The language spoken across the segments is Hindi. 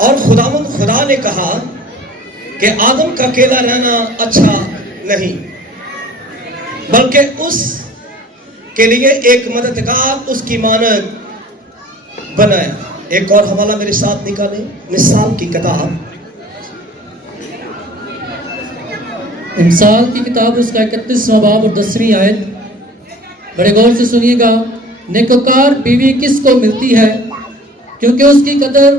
और खुदा ने कहा कि आदम का अकेला रहना अच्छा नहीं, बल्कि उसके लिए एक मददगार उसकी मानद बनाए। एक और हवाला मेरे साथ निकालें, मिसाल की किताब, मिसाल की किताब उसका 31वां बाब और 10वीं आयत। बड़े गौर से सुनिएगा। नेकोकार बीवी किसको मिलती है, क्योंकि उसकी कदर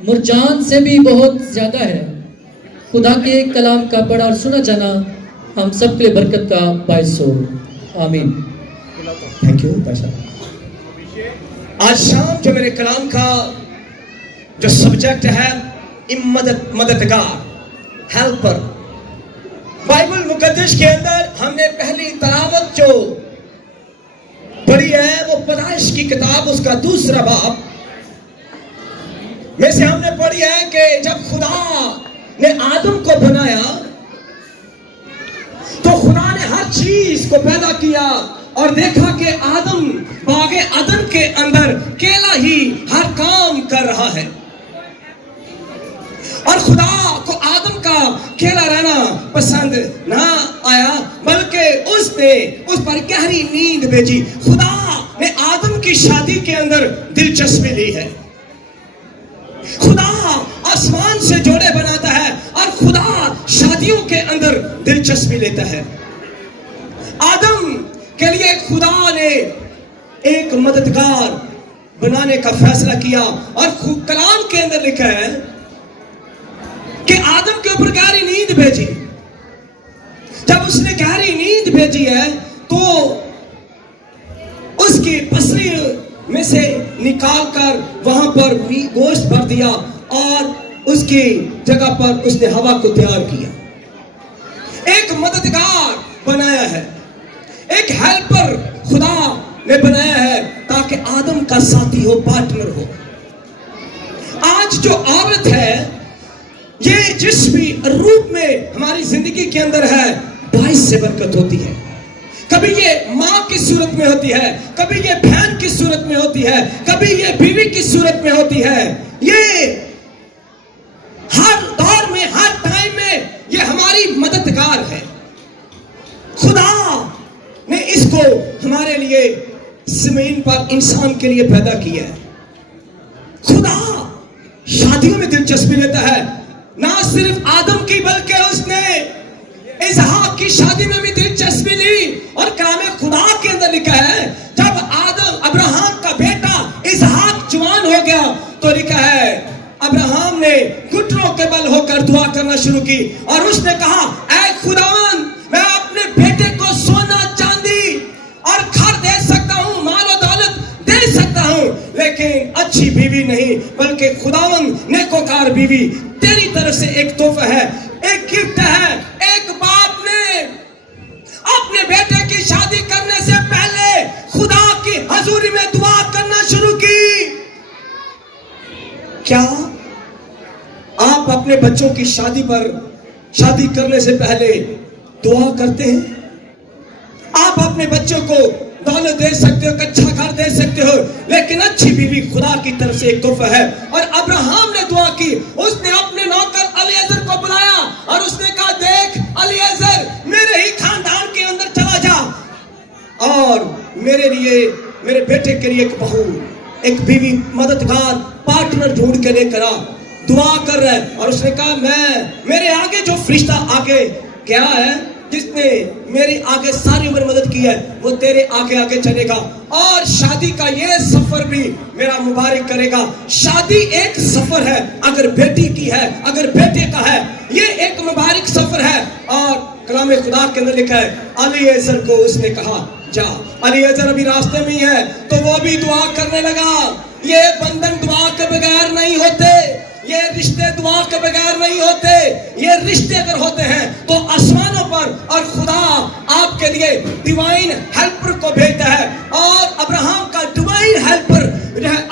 मुरजान से भी बहुत ज्यादा है। खुदा के कलाम का पढ़ा और सुना जाना हम सब के लिए बरकत का बायस हो। आमीन। थैंक यू पैसा। आज शाम जो मेरे कलाम का जो सब्जेक्ट है मददगार, हेल्पर। बाइबल मुकद्दस के अंदर हमने पहली तलावत जो पढ़ी है वो पैदाइश की किताब उसका 2 बाब में से हमने पढ़ी है कि जब खुदा ने आदम को बनाया तो खुदा ने हर चीज को पैदा किया और देखा कि आदम बागे अदन के अंदर अकेला ही हर काम कर रहा है। और खुदा को आदम का अकेला रहना पसंद ना आया, बल्कि उसने उस पर गहरी नींद भेजी। खुदा ने आदम की शादी के अंदर दिलचस्पी ली है। खुदा आसमान से जोड़े बनाता है और खुदा शादियों के अंदर दिलचस्पी लेता है। आदम के लिए खुदा ने एक मददगार बनाने का फैसला किया और कलाम के अंदर लिखा है कि आदम के ऊपर गहरी नींद भेजी। जब उसने गहरी नींद भेजी है तो उसकी पसली में से निकालकर वहां पर गोश्त भर दिया और उसकी जगह पर उसने हवा को तैयार किया। एक मददगार बनाया है, एक हेल्पर खुदा ने बनाया है ताकि आदम का साथी हो, पार्टनर हो। आज जो औरत है ये जिस भी रूप में हमारी जिंदगी के अंदर है, बाइस से बरकत होती है। कभी ये माँ की सूरत में होती है, कभी ये बहन की सूरत में होती है, कभी ये बीवी की सूरत में होती है। ये हर दौर में, हर टाइम में ये हमारी मददगार है। खुदा ने इसको हमारे लिए जमीन पर इंसान के लिए पैदा किया है। खुदा शादियों में दिलचस्पी लेता है, ना सिर्फ आदम की बल्कि उसने इसहाक की शादी में भी दिलचस्पी ली। और कलाम खुदा के अंदर लिखा है जब आदम अब्राहम का बेटा इसहाक जवान हो गया तो लिखा है अब्राहम ने घुटनों के बल होकर दुआ करना शुरू की और उसने कहा, ऐ खुदावन, मैं अपने बेटे को सोना चांदी और घर दे सकता हूं, माल और दौलत दे सकता हूं, लेकिन अच्छी बीवी नहीं, बल्कि खुदावन नेकोकार बीवी तेरी तरफ से एक तोहफा है, एक गिफ्ट है। एक बाप ने अपने बेटे की शादी करने से पहले खुदा की हजूरी में दुआ करना शुरू की। क्या आप अपने बच्चों की शादी करने से पहले दुआ करते हैं? आप अपने बच्चों को दौलत दे सकते हो, अच्छा घर दे सकते हो, लेकिन अच्छी बीवी खुदा की तरफ से एक तोहफा है। और अब्राहम ने दुआ की, उसने अपने नौकर अलीएजर को बुलाया और उसने कहा, देख अलीएजर, मेरे ही खानदान के अंदर चला जा और मेरे लिए, मेरे बेटे के लिए एक बहू, एक बीवी, मददगार, पार्टनर ढूंढ के लेकर आ। दुआ कर रहा है और उसने कहा, मेरे आगे जो फरिश्ता आगे क्या है, जिसने मेरी आगे सारी उम्र मदद की है, वो तेरे आगे आगे चलेगा और शादी का ये सफर भी मेरा मुबारक करेगा। शादी एक सफर है, अगर बेटी की है, अगर बेटे का है, ये एक मुबारक सफर है। और कलाम खुदा के अंदर लिखा है, अलीएजर को उसने कहा, जा। अलीएजर अभी रास्ते में ही है तो वो भी दुआ करने लगा। ये बंधन दुआ के बगैर नहीं होते, ये रिश्ते दुआ के बगैर नहीं होते। ये रिश्ते अगर होते हैं तो आसमानों पर, और खुदा आपके लिए डिवाइन हेल्पर को भेजता है और अब्राहम का डिवाइन हेल्पर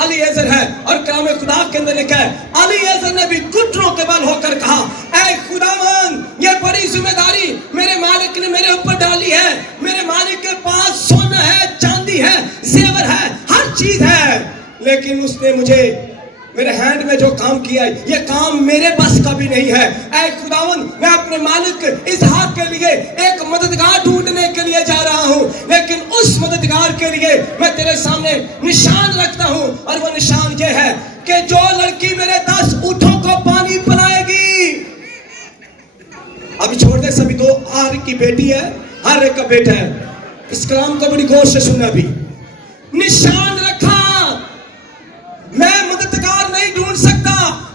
अलीएजर है। और कलाम खुदा के अंदर लिखा है, अलीएजर ने भी घुटनों के बल होकर कहा, ऐ खुदावन, ये बड़ी जिम्मेदारी मेरे मालिक ने मेरे ऊपर डाली है। मेरे मालिक के पास सोना है, चांदी है, जेवर है, हर चीज है, लेकिन उसने मुझे मेरे हैंड में जो काम किया है, ये काम मेरे बस का भी नहीं है। ऐ खुदावन, मैं अपने मालिक इसहाक के लिए एक मददगार ढूंढने के लिए जा रहा हूं, लेकिन उस मददगार के लिए मैं तेरे सामने निशान रखता हूं, और वो निशान ये है कि जो लड़की मेरे 10 ऊंटों को पानी पिलाएगी। अभी छोड़ दे सभी, दो हर की बेटी है, हर एक का बेटा है। इस कलाम को बड़ी गौर से सुनना। भी निशान रखा, मैं मददगार नहीं ढूंढ सकता।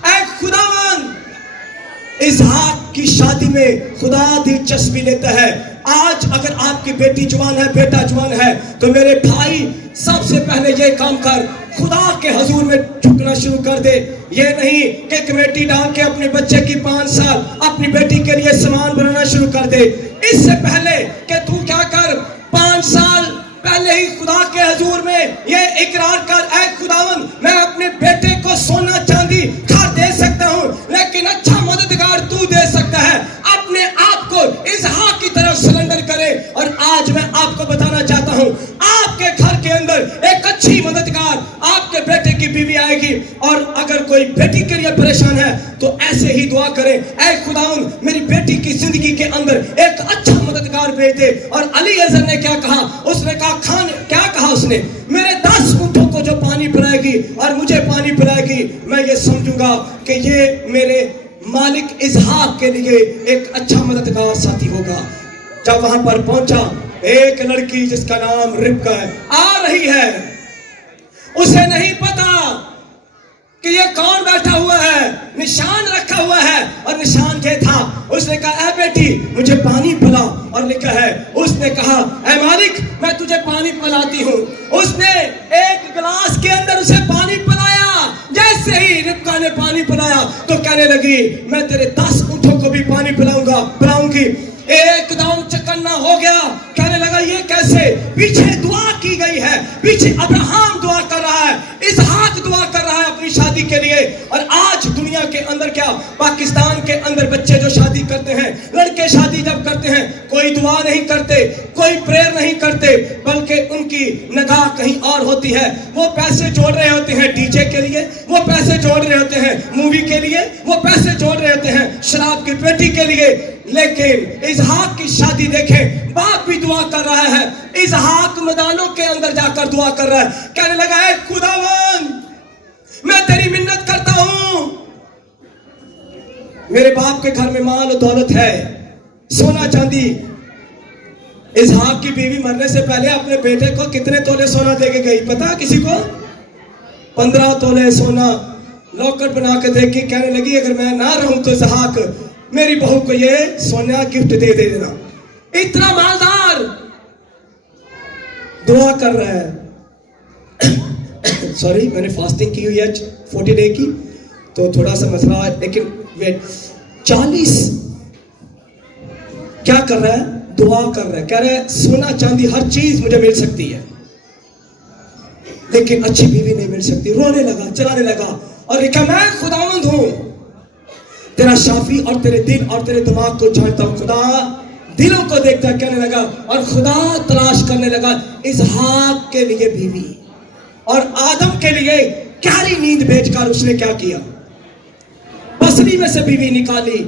ऐ खुदावन, इसहाक की शादी में खुदा दिलचस्पी लेता है। आज अगर आपकी बेटी जवान है, बेटा जवान है, तो मेरे भाई सबसे पहले ये काम कर, खुदा के हजूर में झुकना शुरू कर दे। ये नहीं कि कमेटी डाल के अपने बच्चे की 5 साल अपनी बेटी के लिए सामान बनाना शुरू कर दे। इससे पहले कि तू क्या कर, 5 साल पहले ही खुदा के हजूर में ये इकरार कर, ऐ खुदावन, मैं अपने बेटे को सोना चांदी घर दे सकता हूं, लेकिन अच्छा मददगार तू दे सकता है। अपने आप को इसहाक की तरफ सरेंडर करे। और आज मैं आपको बताना चाहता हूं, आपके घर के अंदर एक अच्छी मददगार आपके बेटे की बीवी आएगी। और अगर कोई बेटी के लिए परेशान है तो ऐसे ही दुआ करें, ऐ खुदावन, मेरी बेटी की जिंदगी के अंदर एक अच्छा मददगार भेज दे। और अली अजहर ने क्या कहा? उसने कहा, खान क्या कहा उसने, मेरे 10 ऊंटों को जो पानी पिलाएगी और मुझे पानी पिलाएगी, मैं ये समझूंगा कि ये मेरे मालिक इसहाक के लिए एक अच्छा मददगार साथी होगा। जब वहां पर पहुंचा, एक लड़की जिसका नाम रिबका है आ रही है। उसे नहीं पता कि ये कौन बैठा हुआ है, निशान रखा हुआ है, और निशान ये था। उसने कहा, ऐ बेटी मुझे पानी पिला। और लिखा है, उसने कहा, ऐ मालिक मैं तुझे पानी पिलाती हूँ। उसने एक गिलास के अंदर उसे पानी पिलाया। जैसे ही रिबका ने पानी पिलाया तो कहने लगी, मैं तेरे 10 ऊंटों को भी पानी पिलाऊंगी। एकदम चकन्ना हो गया, कहने लगा, ये कैसे? पीछे दुआ की गई है, पीछे अब्राहम दुआ कर रहा है, इसहाक दुआ कर रहा है अपनी शादी के लिए। और आज दुनिया के अंदर क्या, पाकिस्तान के अंदर बच्चे जो शादी करते हैं, लड़के शादी जब करते हैं, कोई दुआ नहीं करते, कोई प्रेयर नहीं करते, बल्कि उनकी निगाह कहीं और होती है। वो पैसे जोड़ रहे होते हैं डीजे के लिए, वो पैसे जोड़ रहे होते हैं मूवी के लिए, वो पैसे जोड़ रहे होते हैं शराब की पेटी के लिए। लेकिन इसहाक की शादी देखें, बाप भी दुआ कर रहा है, इसहाक मैदानों के अंदर जाकर दुआ कर रहा है। कहने लगा, है खुदावन, मैं तेरी मिन्नत करता हूं, मेरे बाप के घर में माल और दौलत है, सोना चांदी। इसहाक की बीवी मरने से पहले अपने बेटे को कितने तोले सोना देके गई पता किसी को? 15 तोले सोना लॉकेट बना के दे के कहने लगी, अगर मैं ना रहूं तो इसहाक मेरी बहू को ये सोना गिफ्ट दे देना। इतना मालदार दुआ कर रहा है। सॉरी, मैंने फास्टिंग की हुई है 40 डे की, तो थोड़ा सा मसला है, लेकिन वेट 40 क्या कर रहा है? दुआ कर रहा है, कह रहा है सोना चांदी हर चीज मुझे मिल सकती है, लेकिन अच्छी बीवी नहीं मिल सकती। रोने लगा, चलाने लगा, और लिखा, मैं खुदावंद हूं, तेरा शाफी और तेरे दिल और तेरे दिमाग को जानता हूं। खुदा दिलों को देखता, कहने लगा, और खुदा तलाश करने लगा इसहाक के लिए बीवी। और आदम के लिए गहरी नींद भेजकर उसने क्या किया? बसरी में से बीवी निकाली।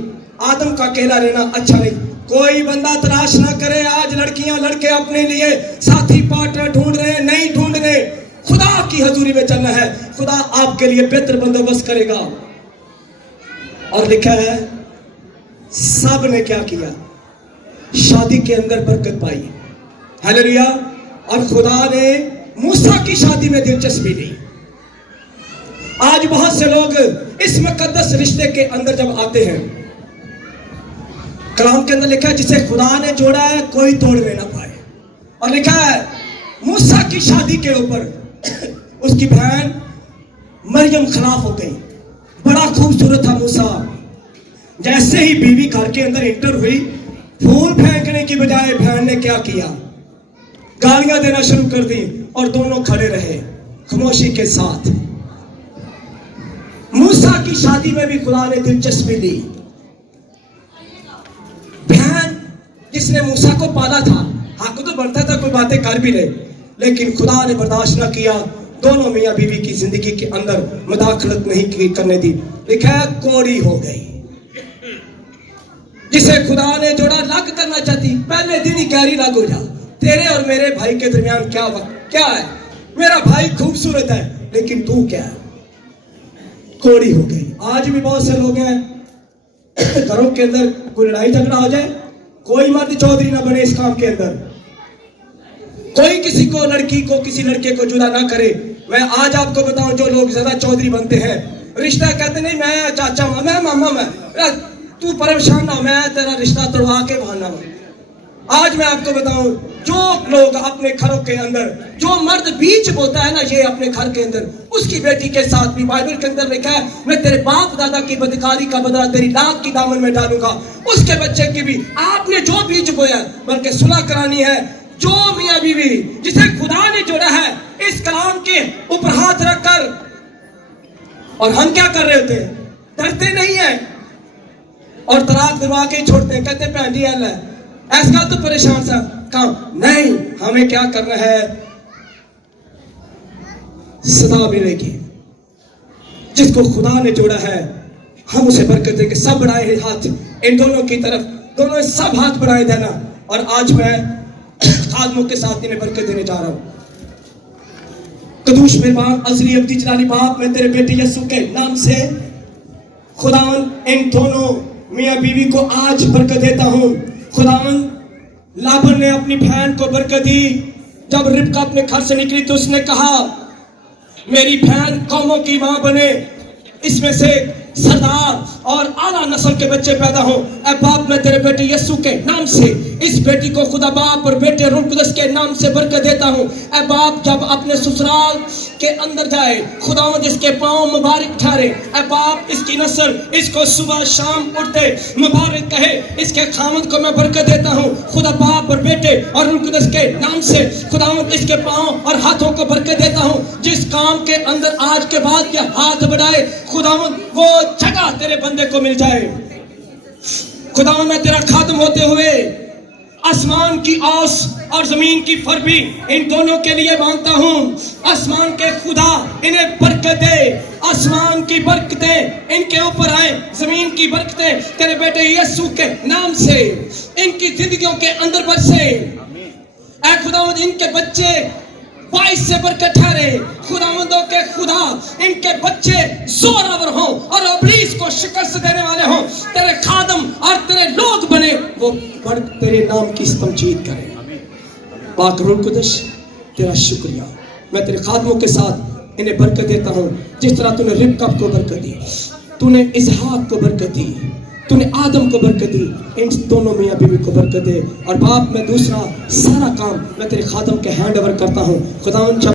आदम का अकेला रहना अच्छा नहीं, कोई बंदा तलाश ना करे। आज लड़कियां लड़के अपने लिए साथी पार्टनर ढूंढ रहे हैं, नहीं ढूंढ रहे, खुदा की हजूरी में चलना है। खुदा आपके लिए बेहतर बंदोबस्त करेगा। और लिखा है, सब ने क्या किया? शादी के अंदर बरकत पाई। हालेलुया। और खुदा ने मूसा की शादी में दिलचस्पी ली। आज बहुत से लोग इस मुकद्दस रिश्ते के अंदर जब आते हैं, कलाम के अंदर लिखा है, जिसे खुदा ने जोड़ा है कोई तोड़ने ना पाए। और लिखा है, मूसा की शादी के ऊपर उसकी बहन मरियम खिलाफ हो गई। बड़ा खूबसूरत था मूसा। जैसे ही बीवी घर के अंदर एंटर हुई, फूल फेंकने की बजाय बहन ने क्या किया? गालियां देना शुरू कर दी, और दोनों खड़े रहे खामोशी के साथ। मूसा की शादी में भी खुदा ने दिलचस्पी ली। बहन जिसने मूसा को पाला था, हक तो बनता था कोई बातें कर भी ले, लेकिन खुदा ने बर्दाश्त न किया। दोनों मियाँ बीवी की जिंदगी के अंदर मुदाखलत नहीं करने दी। लिखा है कोड़ी हो गई। जिसे खुदा ने जोड़ा लग करना चाहती, पहले दिन ही गहरी लग हो जा। तेरे और मेरे भाई के दरमियान क्या है? मेरा भाई खूबसूरत है, लेकिन तू क्या है? कोड़ी हो गई। आज भी बहुत से लोग हैं घरों के अंदर कोई लड़ाई झगड़ा हो जाए, कोई मर्द चौधरी ना बने इस काम के अंदर, कोई किसी को लड़की को किसी लड़के को जुदा ना करे। मैं आज आपको बताऊं, जो लोग ज्यादा चौधरी बनते हैं, रिश्ता कहते नहीं मैं चाचा हूं, मैं मामा, मैं तू परेशान ना हो, मैं तेरा रिश्ता तोड़वा के बहाना हूं। आज मैं आपको बताऊं, जो लोग अपने घरों के अंदर, जो मर्द बीच बोता है ना ये अपने घर के अंदर, उसकी बेटी के साथ भी बाइबल के अंदर लिखा है, मैं तेरे बाप दादा की बदकारी का बदला तेरी लात की दामन में डालूंगा। उसके बच्चे की भी आपने जो बीज बोया, बल्कि सुलह करानी है। जो मियाँ बीवी जिसे खुदा ने जोड़ा है, इस कलाम के ऊपर हाथ रखकर, और हम क्या कर रहे होते हैं? डरते नहीं है और तलाक दिलवा के ही छोड़ते हैं। कहते भैन जी है ऐसा तो परेशान सा काम नहीं। हमें क्या करना है? सदा मिलेगी। जिसको खुदा ने जोड़ा है हम उसे बरकत देंगे। सब बढ़ाए हाथ इन दोनों की तरफ, दोनों सब हाथ बढ़ाए देना। और आज मैं खादमों के साथ इन्हें बरकत देने जा रहा हूं। कदूस मेहरबान अजली अब्दी जलाली बाप, मैं तेरे बेटे यीशु के नाम से खुदावन इन दोनों मियाँ बीवी को आज बरकत देता हूं। खुदावन लाबन ने अपनी बहन को बरकत दी। जब रिबका अपने घर से निकली तो उसने कहा मेरी बहन कौमों की मां बने, इसमें से सरदार और आला नस्ल के बच्चे पैदा हो। ऐ बाप, मैं तेरे बेटे यीशु के नाम से इस बेटी को खुदा बाप और बेटे रूह कुदस के नाम से बरकत देता हूं। ऐ बाप, जब अपने ससुराल के अंदर जाए, खुदावंद इसके पांव मुबारक ठहरे। ऐ बाप, इसकी नस्ल इसको सुबह शाम उठते मुबारक कहे। इसके खामद को मैं बरकत देता हूं खुदा बाप और बेटे और रूह कुदस के नाम से। खुदावंद इसके पांव और हाथों को बरकत देता हूं। जिस काम के अंदर आज के बाद ये हाथ बढ़ाए, खुदावंद वो जगह तेरे बंदे को मिल जाए। खुदावंद, मैं तेरा खादम होते हुए आसमान की आस और जमीन की फरबी इन दोनों के लिए मांगता हूं। आसमान के खुदा इन्हें बरकत दे। आसमान की बरकतें इनके ऊपर आए, जमीन की बरकतें तेरे बेटे यीशु के नाम से इनकी जिंदगियों के अंदर बरसे। ऐ खुदावंद, इनके बच्चे 22 से बरकत ठहरे। खुदावंदों के खुदा, इनके बच्चे जोरावर हों और इब्लीस को शिकस्त देने वाले हों। तेरे खादम और तेरे लोग बने, वो बढ़ तेरे नाम की तमजीद करें। पाक रूह कुदस, तेरा शुक्रिया। मैं तेरे खादमों के साथ इन्हें बरकत देता हूं। जिस तरह तूने रिबका को बरकत दी, तूने इसहाक को बरकत दी, तूने आदम को बरकत दी, इन दोनों मियाँ बीवी को बरकत दे। और बाप, मैं दूसरा सारा काम मैं तेरे खादम के हैंड ओवर करता हूँ। खुदावंद